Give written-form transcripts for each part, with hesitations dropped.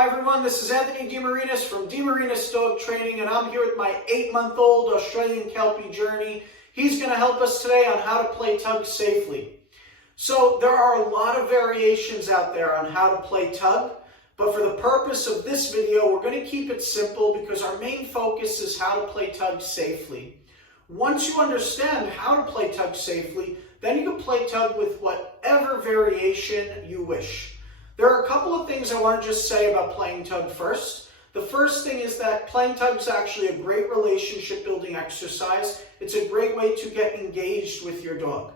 Hi everyone, this is Anthony DeMarinis from DeMarinis Dog Training, and I'm here with my 8-month-old Australian Kelpie Journey. He's going to help us today on how to play tug safely. So there are a lot of variations out there on how to play tug, but for the purpose of this video, we're going to keep it simple because our main focus is how to play tug safely. Once you understand how to play tug safely, then you can play tug with whatever variation you wish. There are a couple of things I want to just say about playing tug first. The first thing is that playing tug is actually a great relationship building exercise. It's a great way to get engaged with your dog.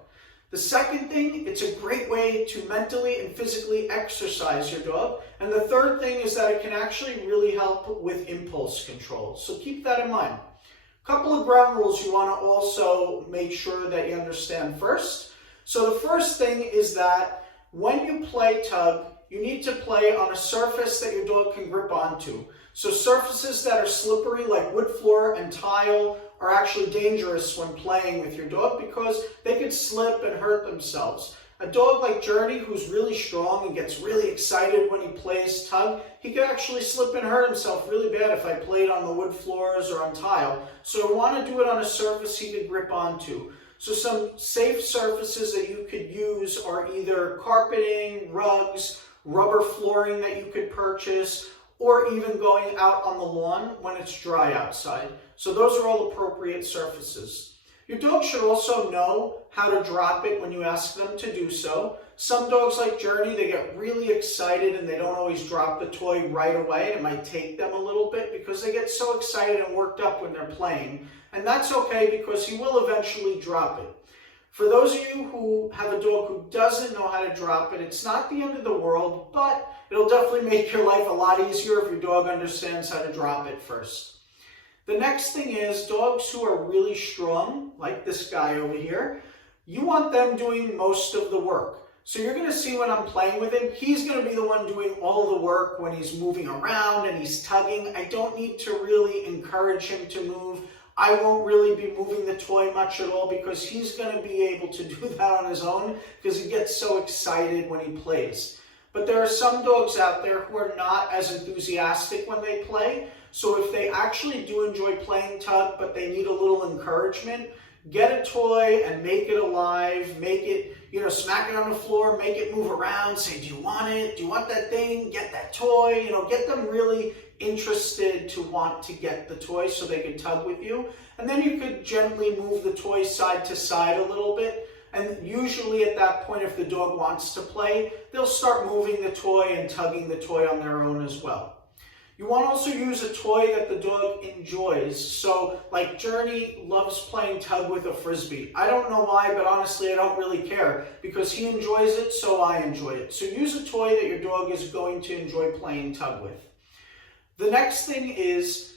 The second thing, it's a great way to mentally and physically exercise your dog. And the third thing is that it can actually really help with impulse control. So keep that in mind. A couple of ground rules you want to also make sure that you understand first. So the first thing is that when you play tug, you need to play on a surface that your dog can grip onto. So surfaces that are slippery like wood floor and tile are actually dangerous when playing with your dog because they could slip and hurt themselves. A dog like Journey, who's really strong and gets really excited when he plays tug, he could actually slip and hurt himself really bad if I played on the wood floors or on tile. So I want to do it on a surface he could grip onto. So some safe surfaces that you could use are either carpeting, rugs, rubber flooring that you could purchase, or even going out on the lawn when it's dry outside. So those are all appropriate surfaces. Your dog should also know how to drop it when you ask them to do so. Some dogs like Journey, they get really excited and they don't always drop the toy right away. It might take them a little bit because they get so excited and worked up when they're playing. And that's okay because he will eventually drop it. For those of you who have a dog who doesn't know how to drop it, it's not the end of the world, but it'll definitely make your life a lot easier if your dog understands how to drop it first. The next thing is dogs who are really strong, like this guy over here, you want them doing most of the work. So you're going to see when I'm playing with him, he's going to be the one doing all the work when he's moving around and he's tugging. I don't need to really encourage him to move. I won't really be moving the toy much at all because he's going to be able to do that on his own because he gets so excited when he plays. But there are some dogs out there who are not as enthusiastic when they play. So if they actually do enjoy playing tug, but they need a little encouragement, get a toy and make it alive, make it, smack it on the floor, make it move around, say, do you want it? Do you want that thing? Get that toy, get them really interested to want to get the toy so they can tug with you. And then you could gently move the toy side to side a little bit. And usually at that point, if the dog wants to play, they'll start moving the toy and tugging the toy on their own as well. You want to also use a toy that the dog enjoys. So like Journey loves playing tug with a Frisbee. I don't know why, but honestly, I don't really care because he enjoys it, so I enjoy it. So use a toy that your dog is going to enjoy playing tug with. The next thing is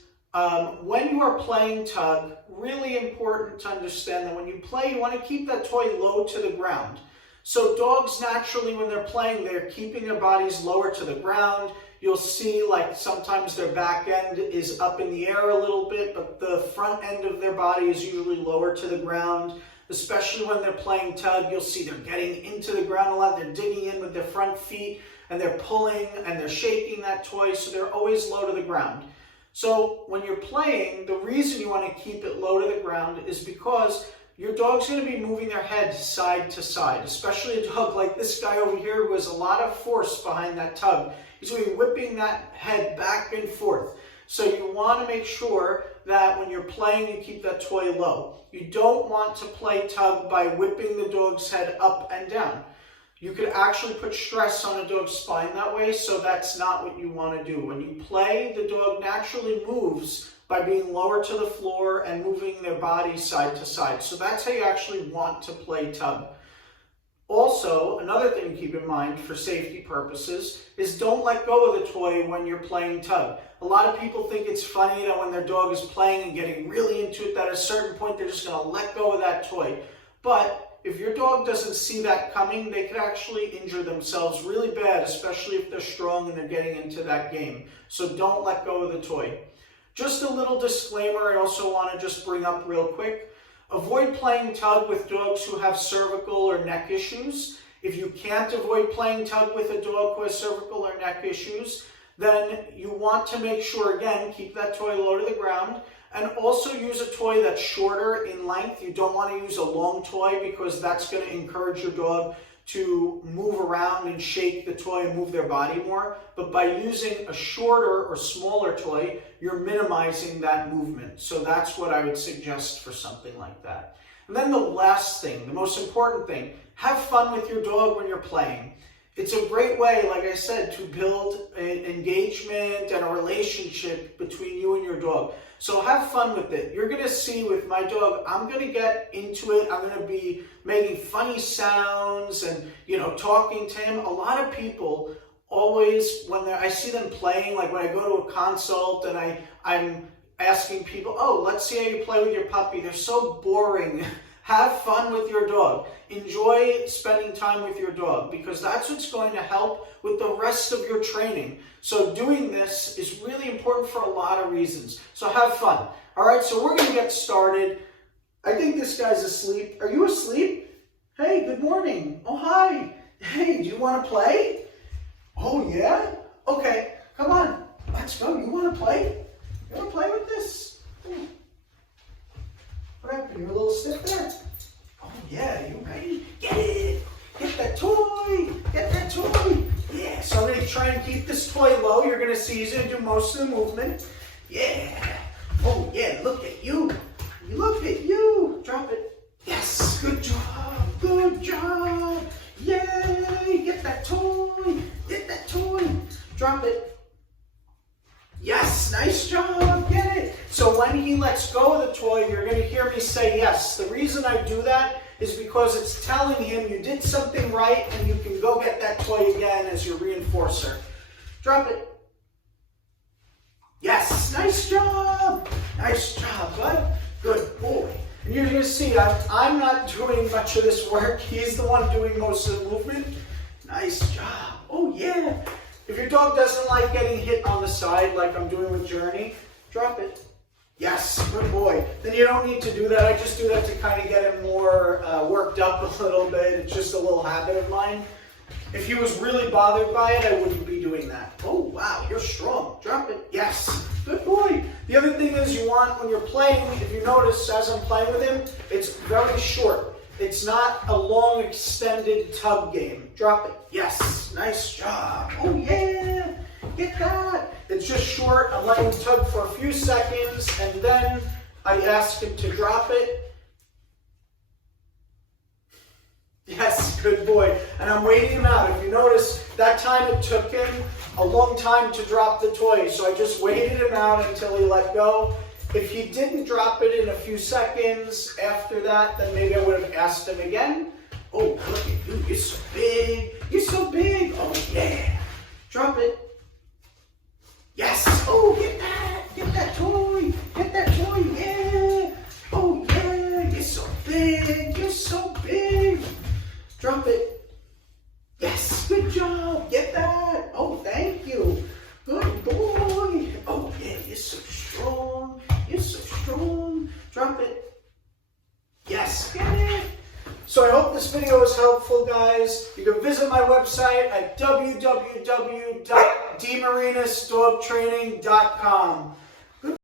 when you are playing tug, really important to understand that when you play, you want to keep that toy low to the ground. So dogs naturally, when they're playing, they're keeping their bodies lower to the ground. You'll see like sometimes their back end is up in the air a little bit, but the front end of their body is usually lower to the ground. Especially when they're playing tug, you'll see they're getting into the ground a lot. They're digging in with their front feet and they're pulling and they're shaking that toy, so they're always low to the ground. So when you're playing, the reason you want to keep it low to the ground is because your dog's going to be moving their head side to side, especially a dog like this guy over here who has a lot of force behind that tug. He's going to be whipping that head back and forth. So you want to make sure that when you're playing, you keep that toy low. You don't want to play tug by whipping the dog's head up and down. You could actually put stress on a dog's spine that way, so that's not what you want to do. When you play, the dog naturally moves by being lower to the floor and moving their body side to side. So that's how you actually want to play tug. Also, another thing to keep in mind for safety purposes is don't let go of the toy when you're playing tug. A lot of people think it's funny that when their dog is playing and getting really into it, that at a certain point they're just going to let go of that toy. But if your dog doesn't see that coming, they could actually injure themselves really bad, especially if they're strong and they're getting into that game. So don't let go of the toy. Just a little disclaimer I also want to just bring up real quick. Avoid playing tug with dogs who have cervical or neck issues. If you can't avoid playing tug with a dog who has cervical or neck issues, then you want to make sure, again, keep that toy low to the ground, and also use a toy that's shorter in length. You don't want to use a long toy because that's going to encourage your dog to move around and shake the toy and move their body more. But by using a shorter or smaller toy, you're minimizing that movement. So that's what I would suggest for something like that. And then the last thing, the most important thing, have fun with your dog when you're playing. It's a great way, like I said, to build an engagement and a relationship between you and your dog. So have fun with it. You're going to see with my dog, I'm going to get into it. I'm going to be making funny sounds and, talking to him. A lot of people always, when I see them playing, like when I go to a consult and I'm asking people, oh, let's see how you play with your puppy. They're so boring. Have fun with your dog. Enjoy spending time with your dog because that's what's going to help with the rest of your training. So doing this is really important for a lot of reasons. So have fun. All right, so we're going to get started. I think this guy's asleep. Are you asleep? Hey, good morning. Oh, hi. Hey, do you want to play? Oh, yeah? Okay, come on. Let's go. You want to play? You want to play with this? What happened? You're a little stiff there? Oh, yeah. You ready? Get it. Get that toy. Get that toy. Yeah. So I'm going to try and keep this toy low. You're going to see he's going to do most of the movement. Yeah. Oh, yeah. Look at you. Look at you. Drop it. Yes. Good job. Good job. Yay. Get that toy. Get that toy. Drop it. Yes, nice job, get it. So when he lets go of the toy, you're going to hear me say yes. The reason I do that is because it's telling him you did something right and you can go get that toy again as your reinforcer. Drop it. Yes, nice job. Nice job, bud. Good boy. And you're going to see I'm not doing much of this work. He's the one doing most of the movement. Nice job. Oh, yeah. If your dog doesn't like getting hit on the side like I'm doing with Journey, drop it. Yes, good boy. Then you don't need to do that. I just do that to kind of get him more worked up a little bit. It's just a little habit of mine. If he was really bothered by it, I wouldn't be doing that. Oh, wow, you're strong. Drop it. Yes, good boy. The other thing is you want, when you're playing, if you notice as I'm playing with him, it's very short. It's not a long, extended tug game. Drop it. Yes. Nice job. Oh, yeah. Get that. It's just short. I'm letting him tug for a few seconds, and then I ask him to drop it. Yes, good boy. And I'm waiting him out. If you notice, that time it took him a long time to drop the toy, so I just waited him out until he let go. If he didn't drop it in a few seconds after that, then maybe I would have asked him again. Oh, look at you. You're so big. You're so big. Oh, yeah. Drop it. Yes. Oh, get that. Get that toy. Get that toy. Yeah. Oh, yeah. You're so big. You're so big. Drop it. Yes. Good job. Get that. Oh, thank you. Good boy. Oh, yeah. You're so strong. You're so strong. Drop it. Yes, get it. So I hope this video was helpful, guys. You can visit my website at www.dmarinasdogtraining.com.